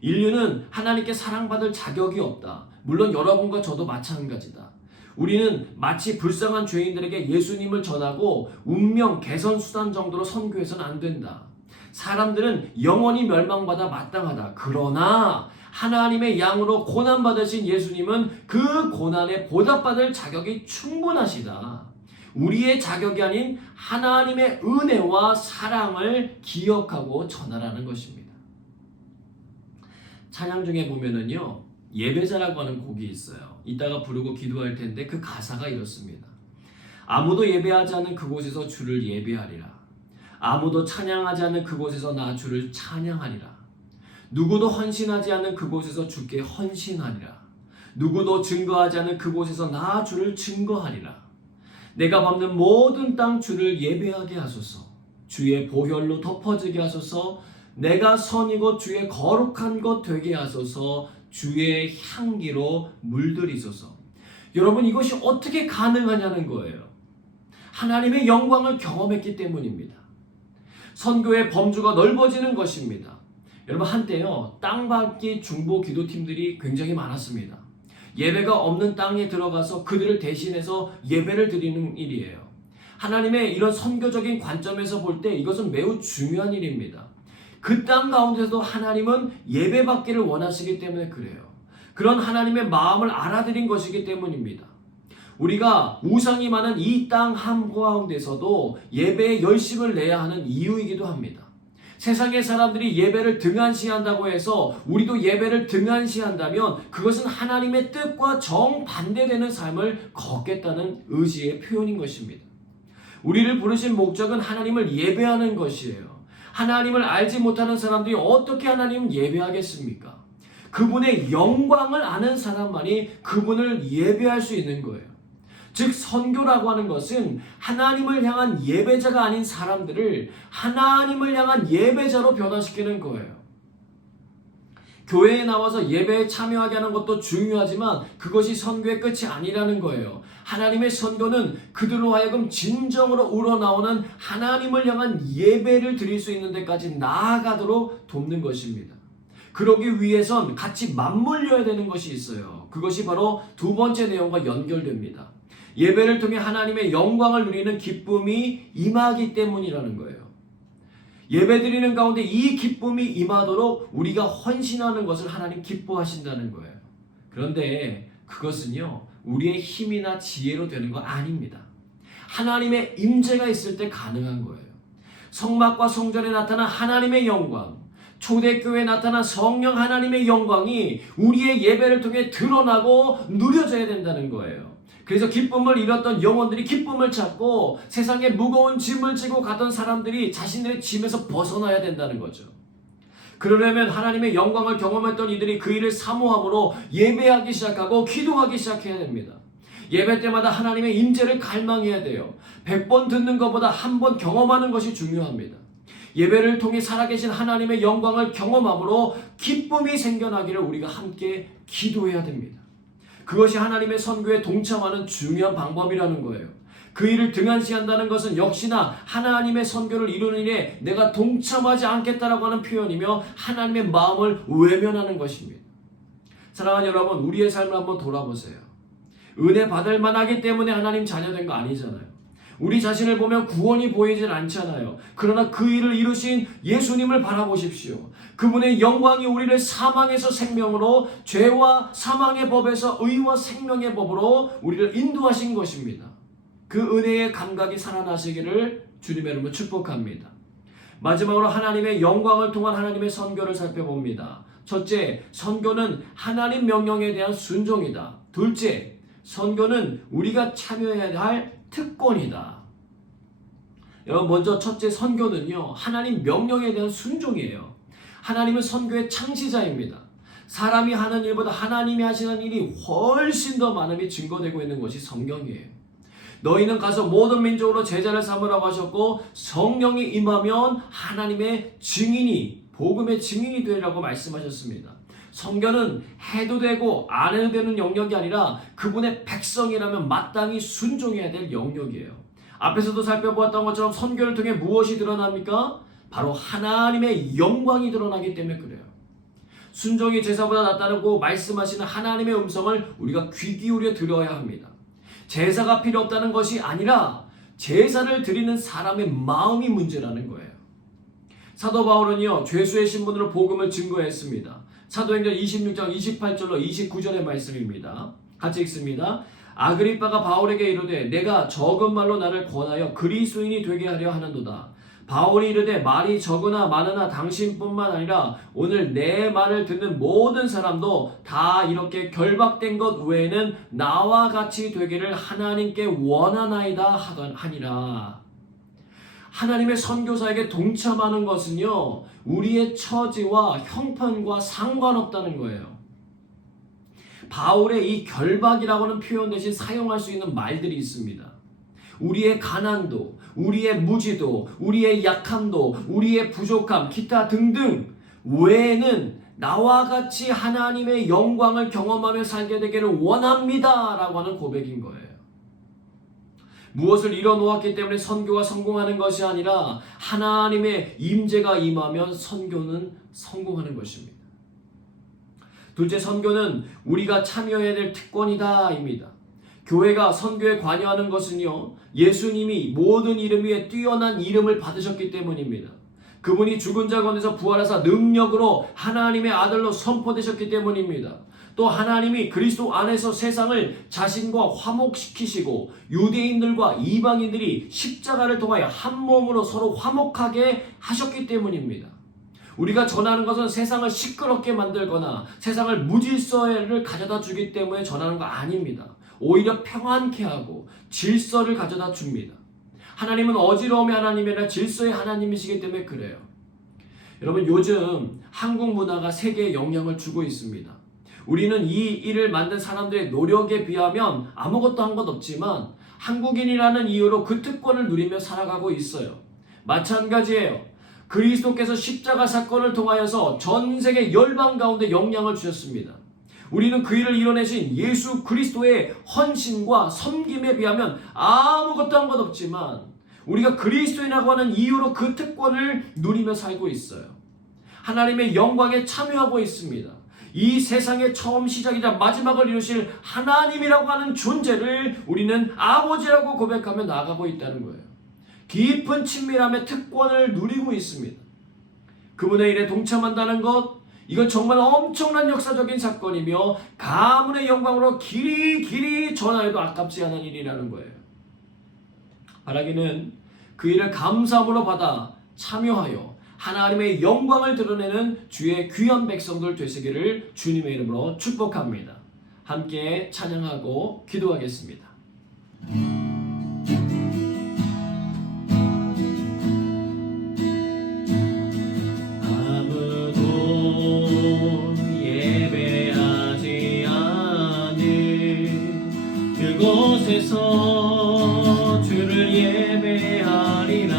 인류는 하나님께 사랑받을 자격이 없다. 물론 여러분과 저도 마찬가지다. 우리는 마치 불쌍한 죄인들에게 예수님을 전하고 운명 개선 수단 정도로 선교해서는 안 된다. 사람들은 영원히 멸망받아 마땅하다. 그러나 하나님의 양으로 고난받으신 예수님은 그 고난에 보답받을 자격이 충분하시다. 우리의 자격이 아닌 하나님의 은혜와 사랑을 기억하고 전하라는 것입니다. 찬양 중에 보면은요, 예배자라고 하는 곡이 있어요. 이따가 부르고 기도할 텐데 그 가사가 이렇습니다. 아무도 예배하지 않는 그곳에서 주를 예배하리라. 아무도 찬양하지 않는 그곳에서 나 주를 찬양하리라. 누구도 헌신하지 않는 그곳에서 주께 헌신하리라. 누구도 증거하지 않는 그곳에서 나 주를 증거하리라. 내가 밟는 모든 땅 주를 예배하게 하소서. 주의 보혈로 덮어지게 하소서. 내가 선이고 주의 거룩한 것 되게 하소서. 주의 향기로 물들이소서. 여러분, 이것이 어떻게 가능하냐는 거예요. 하나님의 영광을 경험했기 때문입니다. 선교의 범주가 넓어지는 것입니다. 여러분, 한때요, 땅밟기 중보 기도팀들이 굉장히 많았습니다. 예배가 없는 땅에 들어가서 그들을 대신해서 예배를 드리는 일이에요. 하나님의 이런 선교적인 관점에서 볼 때 이것은 매우 중요한 일입니다. 그 땅 가운데서도 하나님은 예배받기를 원하시기 때문에 그래요. 그런 하나님의 마음을 알아들인 것이기 때문입니다. 우리가 우상이 많은 이 땅 한가운데서도 예배에 열심을 내야 하는 이유이기도 합니다. 세상의 사람들이 예배를 등한시한다고 해서 우리도 예배를 등한시한다면 그것은 하나님의 뜻과 정반대되는 삶을 걷겠다는 의지의 표현인 것입니다. 우리를 부르신 목적은 하나님을 예배하는 것이에요. 하나님을 알지 못하는 사람들이 어떻게 하나님을 예배하겠습니까? 그분의 영광을 아는 사람만이 그분을 예배할 수 있는 거예요. 즉, 선교라고 하는 것은 하나님을 향한 예배자가 아닌 사람들을 하나님을 향한 예배자로 변화시키는 거예요. 교회에 나와서 예배에 참여하게 하는 것도 중요하지만 그것이 선교의 끝이 아니라는 거예요. 하나님의 선교는 그들로 하여금 진정으로 우러나오는 하나님을 향한 예배를 드릴 수 있는 데까지 나아가도록 돕는 것입니다. 그러기 위해선 같이 맞물려야 되는 것이 있어요. 그것이 바로 두 번째 내용과 연결됩니다. 예배를 통해 하나님의 영광을 누리는 기쁨이 임하기 때문이라는 거예요. 예배드리는 가운데 이 기쁨이 임하도록 우리가 헌신하는 것을 하나님 기뻐하신다는 거예요. 그런데 그것은요, 우리의 힘이나 지혜로 되는 거 아닙니다. 하나님의 임재가 있을 때 가능한 거예요. 성막과 성전에 나타난 하나님의 영광, 초대교회에 나타난 성령 하나님의 영광이 우리의 예배를 통해 드러나고 누려져야 된다는 거예요. 그래서 기쁨을 잃었던 영혼들이 기쁨을 찾고 세상에 무거운 짐을 지고 가던 사람들이 자신들의 짐에서 벗어나야 된다는 거죠. 그러려면 하나님의 영광을 경험했던 이들이 그 일을 사모함으로 예배하기 시작하고 기도하기 시작해야 됩니다. 예배 때마다 하나님의 임재를 갈망해야 돼요. 100번 듣는 것보다 한 번 경험하는 것이 중요합니다. 예배를 통해 살아계신 하나님의 영광을 경험함으로 기쁨이 생겨나기를 우리가 함께 기도해야 됩니다. 그것이 하나님의 선교에 동참하는 중요한 방법이라는 거예요. 그 일을 등한시한다는 것은 역시나 하나님의 선교를 이루는 일에 내가 동참하지 않겠다라고 하는 표현이며 하나님의 마음을 외면하는 것입니다. 사랑하는 여러분, 우리의 삶을 한번 돌아보세요. 은혜 받을 만하기 때문에 하나님 자녀된 거 아니잖아요. 우리 자신을 보면 구원이 보이질 않잖아요. 그러나 그 일을 이루신 예수님을 바라보십시오. 그분의 영광이 우리를 사망에서 생명으로, 죄와 사망의 법에서 의와 생명의 법으로 우리를 인도하신 것입니다. 그 은혜의 감각이 살아나시기를 주님의 이름으로 축복합니다. 마지막으로 하나님의 영광을 통한 하나님의 선교를 살펴봅니다. 첫째, 선교는 하나님 명령에 대한 순종이다. 둘째, 선교는 우리가 참여해야 할 특권이다. 여러분, 먼저 첫째, 선교는요, 하나님 명령에 대한 순종이에요. 하나님은 선교의 창시자입니다. 사람이 하는 일보다 하나님이 하시는 일이 훨씬 더 많음이 증거되고 있는 것이 성경이에요. 너희는 가서 모든 민족으로 제자를 삼으라고 하셨고, 성령이 임하면 하나님의 증인이, 복음의 증인이 되라고 말씀하셨습니다. 선교는 해도 되고 안 해도 되는 영역이 아니라 그분의 백성이라면 마땅히 순종해야 될 영역이에요. 앞에서도 살펴보았던 것처럼 선교를 통해 무엇이 드러납니까? 바로 하나님의 영광이 드러나기 때문에 그래요. 순종이 제사보다 낫다고 말씀하시는 하나님의 음성을 우리가 귀 기울여 들어야 합니다. 제사가 필요 없다는 것이 아니라 제사를 드리는 사람의 마음이 문제라는 거예요. 사도 바울은요, 죄수의 신분으로 복음을 증거했습니다. 사도행전 26장 28절로 29절의 말씀입니다. 같이 읽습니다. 아그리빠가 바울에게 이르되 내가 적은 말로 나를 권하여 그리스도인이 되게 하려 하는도다. 바울이 이르되 말이 적으나 많으나 당신뿐만 아니라 오늘 내 말을 듣는 모든 사람도 다 이렇게 결박된 것 외에는 나와 같이 되기를 하나님께 원하나이다 하니라. 하나님의 선교사에게 동참하는 것은요, 우리의 처지와 형편과 상관없다는 거예요. 바울의 이 결박이라고는 표현 대신 사용할 수 있는 말들이 있습니다. 우리의 가난도, 우리의 무지도, 우리의 약함도, 우리의 부족함, 기타 등등 외에는 나와 같이 하나님의 영광을 경험하며 살게 되기를 원합니다 라고 하는 고백인 거예요. 무엇을 이뤄놓았기 때문에 선교가 성공하는 것이 아니라 하나님의 임재가 임하면 선교는 성공하는 것입니다. 둘째, 선교는 우리가 참여해야 될 특권이다 입니다. 교회가 선교에 관여하는 것은요, 예수님이 모든 이름 위에 뛰어난 이름을 받으셨기 때문입니다. 그분이 죽은 자 가운데서 부활하사 능력으로 하나님의 아들로 선포되셨기 때문입니다. 또 하나님이 그리스도 안에서 세상을 자신과 화목시키시고 유대인들과 이방인들이 십자가를 통하여 한 몸으로 서로 화목하게 하셨기 때문입니다. 우리가 전하는 것은 세상을 시끄럽게 만들거나 세상을 무질서를 가져다 주기 때문에 전하는 거 아닙니다. 오히려 평안케 하고 질서를 가져다 줍니다. 하나님은 어지러움의 하나님이 아니라 질서의 하나님이시기 때문에 그래요. 여러분, 요즘 한국 문화가 세계에 영향을 주고 있습니다. 우리는 이 일을 만든 사람들의 노력에 비하면 아무것도 한 것 없지만 한국인이라는 이유로 그 특권을 누리며 살아가고 있어요. 마찬가지예요. 그리스도께서 십자가 사건을 통하여서 전 세계 열방 가운데 영향을 주셨습니다. 우리는 그 일을 이뤄내신 예수 그리스도의 헌신과 섬김에 비하면 아무것도 한 것 없지만 우리가 그리스도인이라고 하는 이유로 그 특권을 누리며 살고 있어요. 하나님의 영광에 참여하고 있습니다. 이 세상의 처음 시작이자 마지막을 이루실 하나님이라고 하는 존재를 우리는 아버지라고 고백하며 나아가고 있다는 거예요. 깊은 친밀함의 특권을 누리고 있습니다. 그분의 일에 동참한다는 것, 이건 정말 엄청난 역사적인 사건이며 가문의 영광으로 길이 전하여도 아깝지 않은 일이라는 거예요. 바라기는 그 일을 감사함으로 받아 참여하여 하나님의 영광을 드러내는 주의 귀한 백성들 되시기를 주님의 이름으로 축복합니다. 함께 찬양하고 기도하겠습니다. 아무도 예배하지 않은 그곳에서 주를 예배하리라.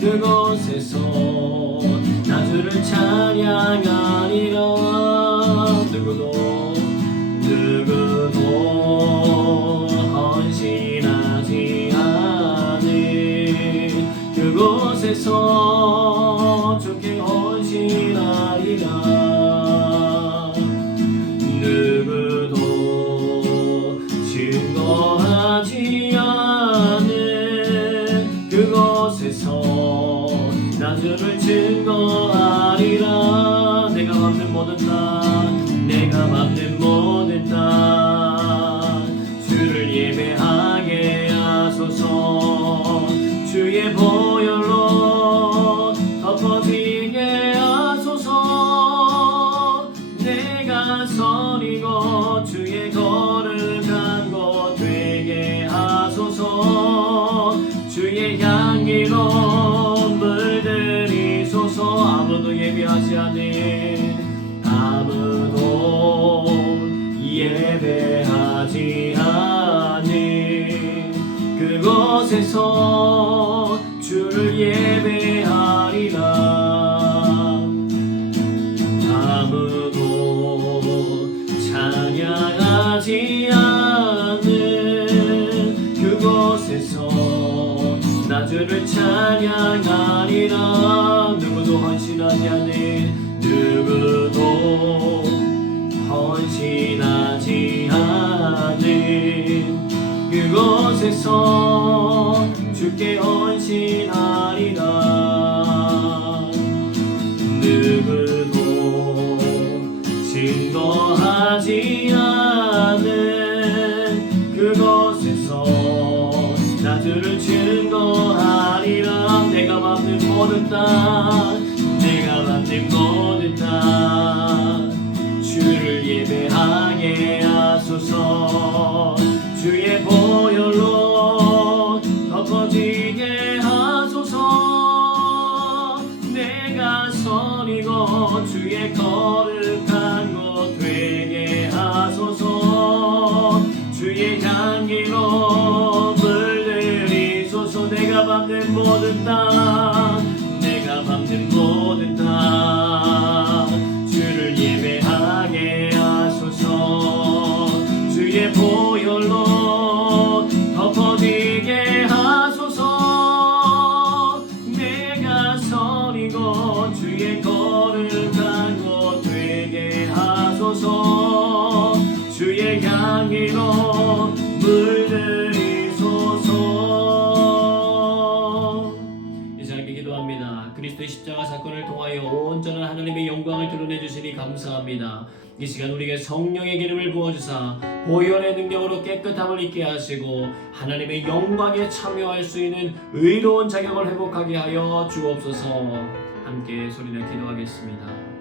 그곳에서 나 주를 찬양하리라. 누구도 헌신하지 않은 그곳에서 주께 헌신하리라. 누구도 증거하지 않은 그곳에서 나 주를 증거하리라. 내가 밟는 모든 땅, 내가 밟는 모든 땅, 주를 예배하게 하소서. 주의 보혈로 덮어지게 하소서. 내가 서리고 주의 거룩한 곳 되게 하소서. 주의 향기로 물들이소서. 아무도 예배하지 않는, 아무도 예배하지 않는 그곳에서 주를 예배하리라. 아무도 찬양하지 않는 그곳에서 나 주를 찬양하리라. 누구도 헌신하지 않는, 누구도 헌신하지 않는 그곳에서 주께 헌신하리라. 누구도 증거하지 않는 그곳에서 나 주를 증거하리라. 내가 밟는 모든 땅, 내가 밟는 모든 땅, 주를 예배하게 하소서. 주의 보혈로 덮어지게 하소서. 내가 선이고 주의 거룩한 곳 되게 하소서. 주의 향기로 물들이소서. 내가 밟는 모든 땅, 내가 밟는 모든 땅, 주를 예배하게 하소서. 주의 보혈로 덮어지게 하소서. 내가 선이고 주의 거룩한 곳 되게 하소서. 주의 향기로 물들이소서. 이상하게 기도합니다. 그리스도의 십자가 사건을 통하여 온전한 하나님의 영광을 드러내 주시니 감사합니다. 이 시간 우리에게 성령의 기름을 부어주사 보혈의 능력으로 깨끗함을 잊게 하시고 하나님의 영광에 참여할 수 있는 의로운 자격을 회복하게 하여 주옵소서. 함께 소리내 기도하겠습니다.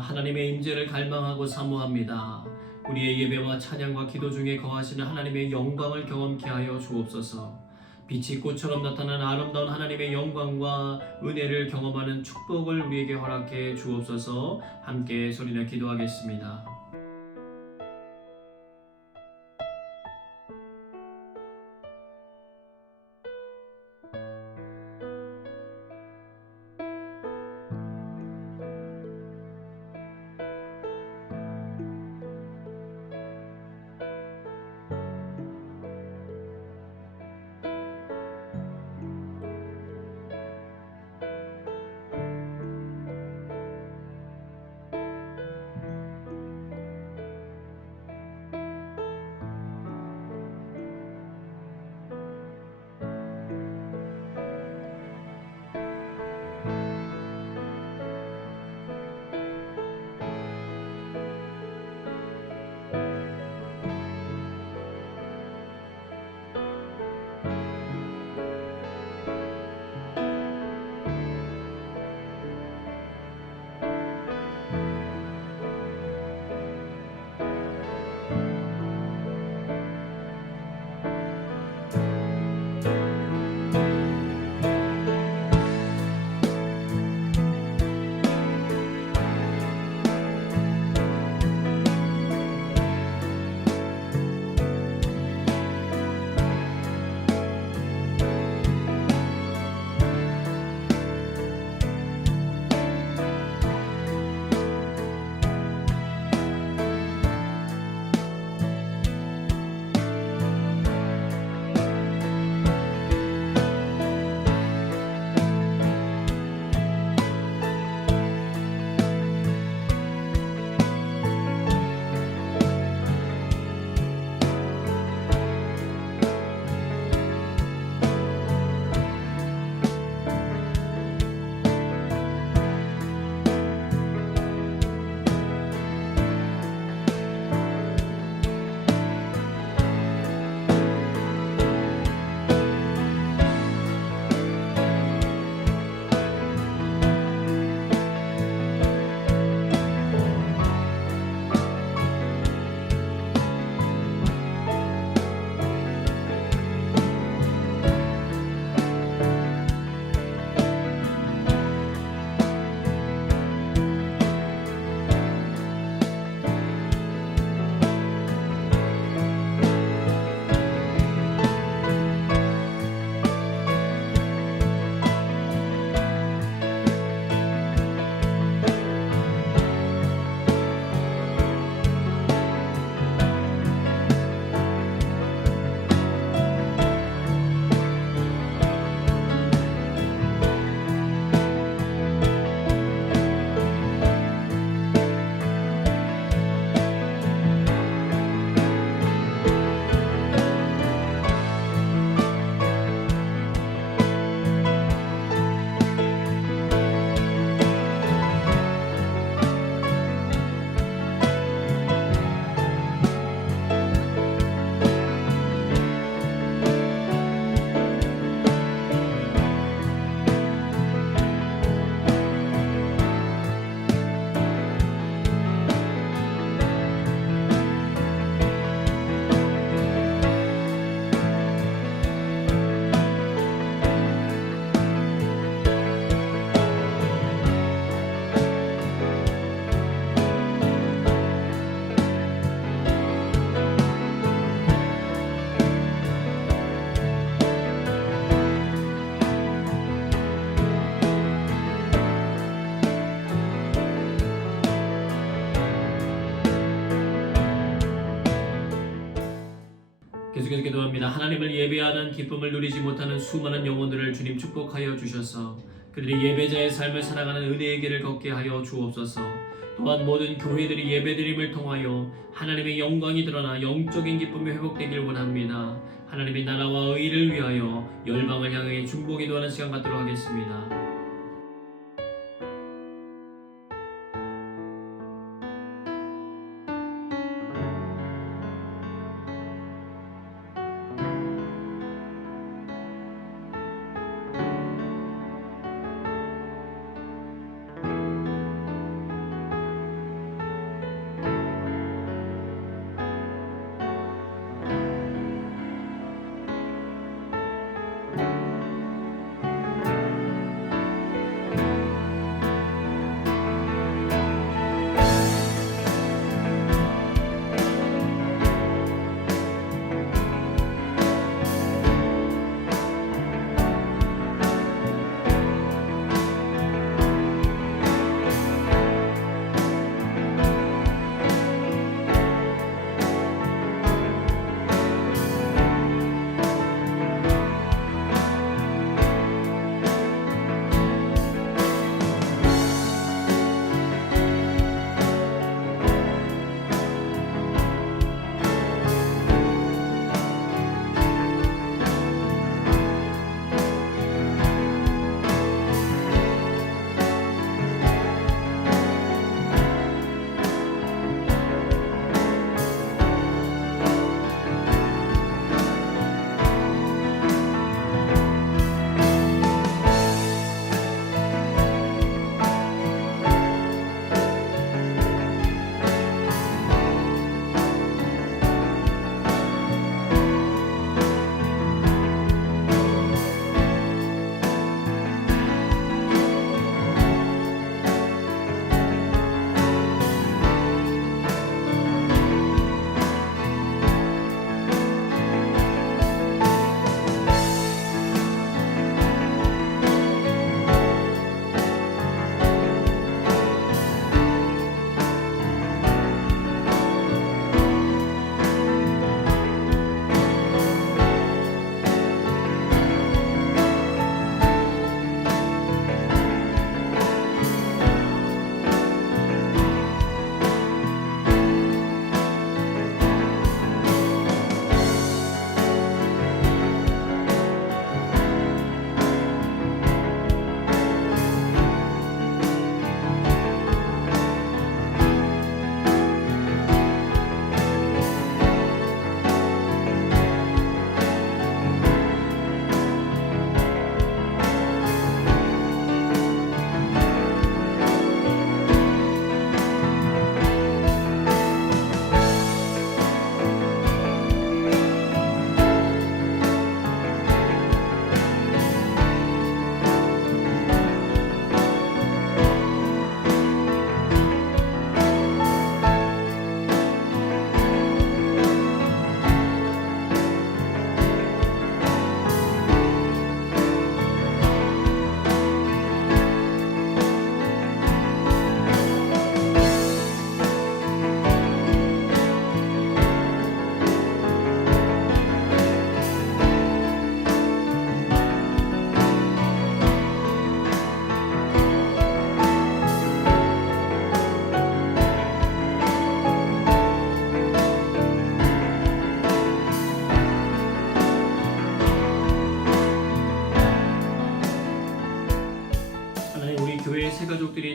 하나님의 임재를 갈망하고 사모합니다. 우리의 예배와 찬양과 기도 중에 거하시는 하나님의 영광을 경험케 하여 주옵소서. 빛이 꽃처럼 나타나는 아름다운 하나님의 영광과 은혜를 경험하는 축복을 우리에게 허락해 주옵소서. 함께 소리내 기도하겠습니다. 계속해서 기도합니다. 하나님을 예배하는 기쁨을 누리지 못하는 수많은 영혼들을 주님 축복하여 주셔서 그들이 예배자의 삶을 살아가는 은혜의 길을 걷게 하여 주옵소서. 또한 모든 교회들이 예배드림을 통하여 하나님의 영광이 드러나 영적인 기쁨이 회복되길 원합니다. 하나님의 나라와 의를 위하여 열방을 향해 중보 기도하는 시간 갖도록 하겠습니다.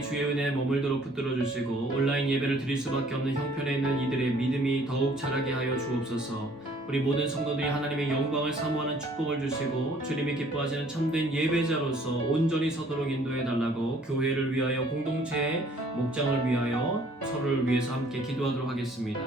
주의 은혜에 머물도록 붙들어 주시고 온라인 예배를 드릴 수밖에 없는 형편에 있는 이들의 믿음이 더욱 자라게 하여 주옵소서. 우리 모든 성도들이 하나님의 영광을 사모하는 축복을 주시고 주님이 기뻐하시는 참된 예배자로서 온전히 서도록 인도해 달라고 교회를 위하여 공동체의 목장을 위하여 서로를 위해서 함께 기도하도록 하겠습니다.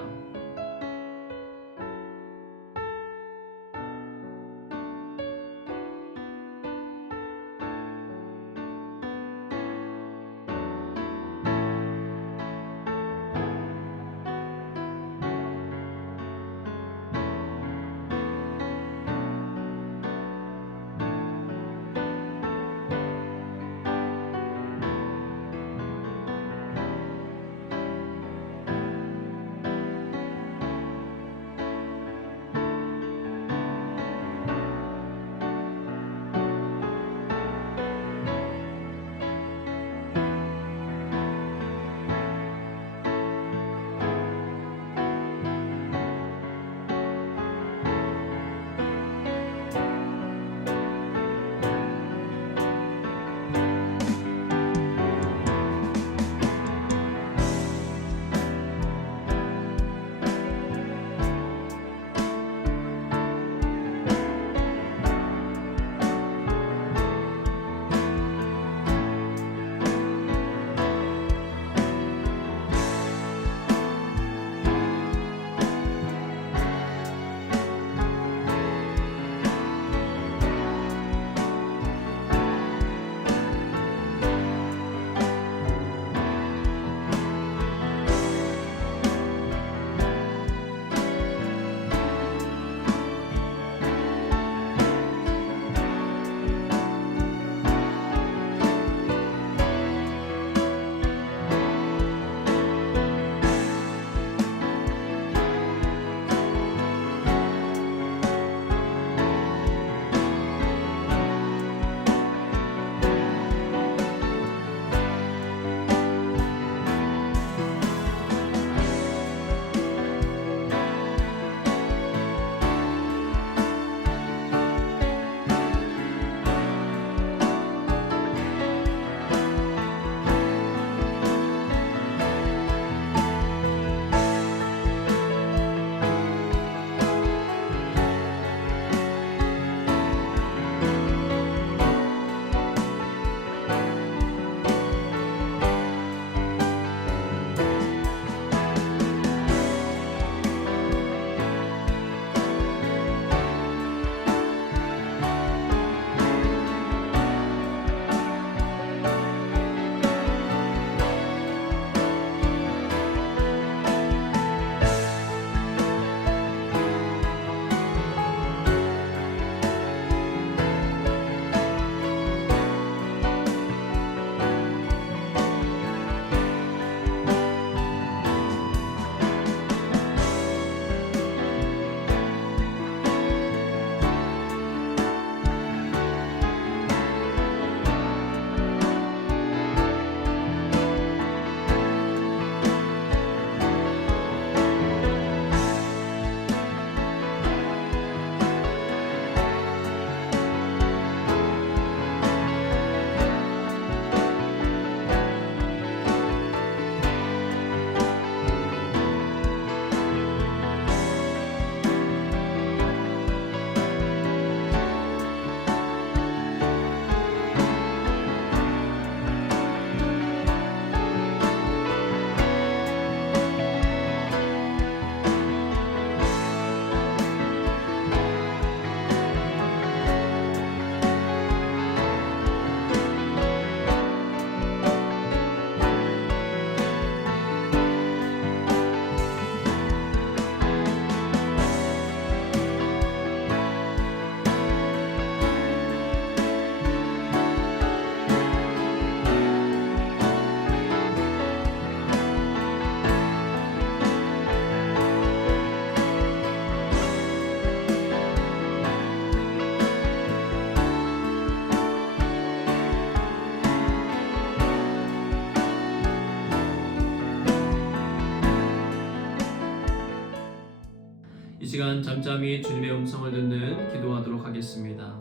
이 시간 잠잠히 주님의 음성을 듣는 기도하도록 하겠습니다.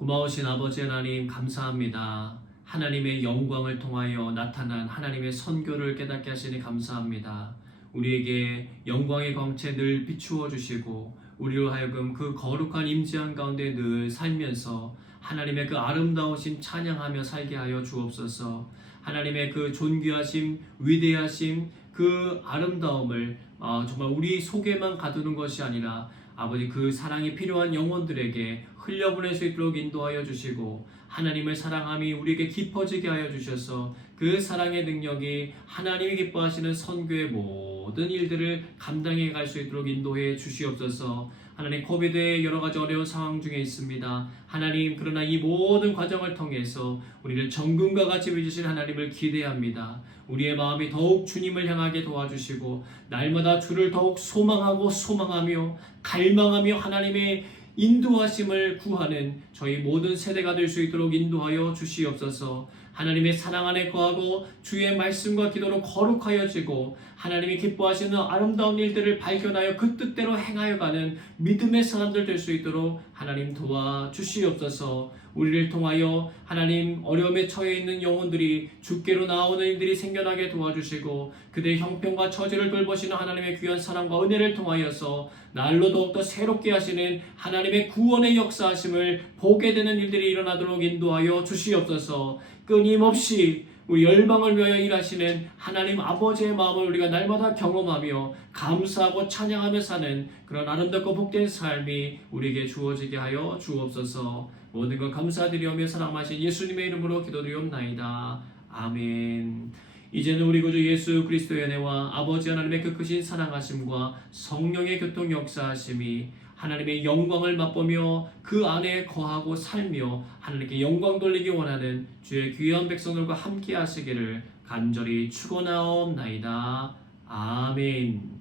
고마우신 아버지 하나님 감사합니다. 하나님의 영광을 통하여 나타난 하나님의 선교를 깨닫게 하시니 감사합니다. 우리에게 영광의 광채 늘 비추어 주시고 우리로 하여금 그 거룩한 임재한 가운데 늘 살면서 하나님의 그 아름다우심 찬양하며 살게 하여 주옵소서. 하나님의 그 존귀하심, 위대하심, 그 아름다움을 정말 우리 속에만 가두는 것이 아니라 아버지 그 사랑이 필요한 영혼들에게 흘려보낼 수 있도록 인도하여 주시고 하나님을 사랑함이 우리에게 깊어지게 하여 주셔서 그 사랑의 능력이 하나님이 기뻐하시는 선교의 모든 일들을 감당해 갈 수 있도록 인도해 주시옵소서. 하나님 코비드의 여러 가지 어려운 상황 중에 있습니다. 하나님 그러나 이 모든 과정을 통해서 우리를 정금과 같이 빚으신 하나님을 기대합니다. 우리의 마음이 더욱 주님을 향하게 도와주시고 날마다 주를 더욱 소망하며 갈망하며 하나님의 인도하심을 구하는 저희 모든 세대가 될 수 있도록 인도하여 주시옵소서. 하나님의 사랑 안에 거하고 주의 말씀과 기도로 거룩하여지고 하나님이 기뻐하시는 아름다운 일들을 발견하여 그 뜻대로 행하여 가는 믿음의 사람들 될 수 있도록 하나님 도와주시옵소서. 우리를 통하여 하나님 어려움에 처해 있는 영혼들이 주께로 나오는 일들이 생겨나게 도와주시고 그들의 형편과 처지를 돌보시는 하나님의 귀한 사랑과 은혜를 통하여서 날로 더욱더 새롭게 하시는 하나님의 구원의 역사하심을 보게 되는 일들이 일어나도록 인도하여 주시옵소서. 끊임없이 우리 열방을 위하여 일하시는 하나님 아버지의 마음을 우리가 날마다 경험하며 감사하고 찬양하며 사는 그런 아름답고 복된 삶이 우리에게 주어지게 하여 주옵소서. 모든 것 감사드리오며 사랑하신 예수님의 이름으로 기도드리옵나이다. 아멘. 이제는 우리 구주 예수 그리스도의 은혜와 아버지 하나님의 그 크신 사랑하심과 성령의 교통 역사하심이 하나님의 영광을 맛보며 그 안에 거하고 살며 하나님께 영광 돌리기 원하는 주의 귀한 백성들과 함께 하시기를 간절히 축원하옵나이다. 아멘.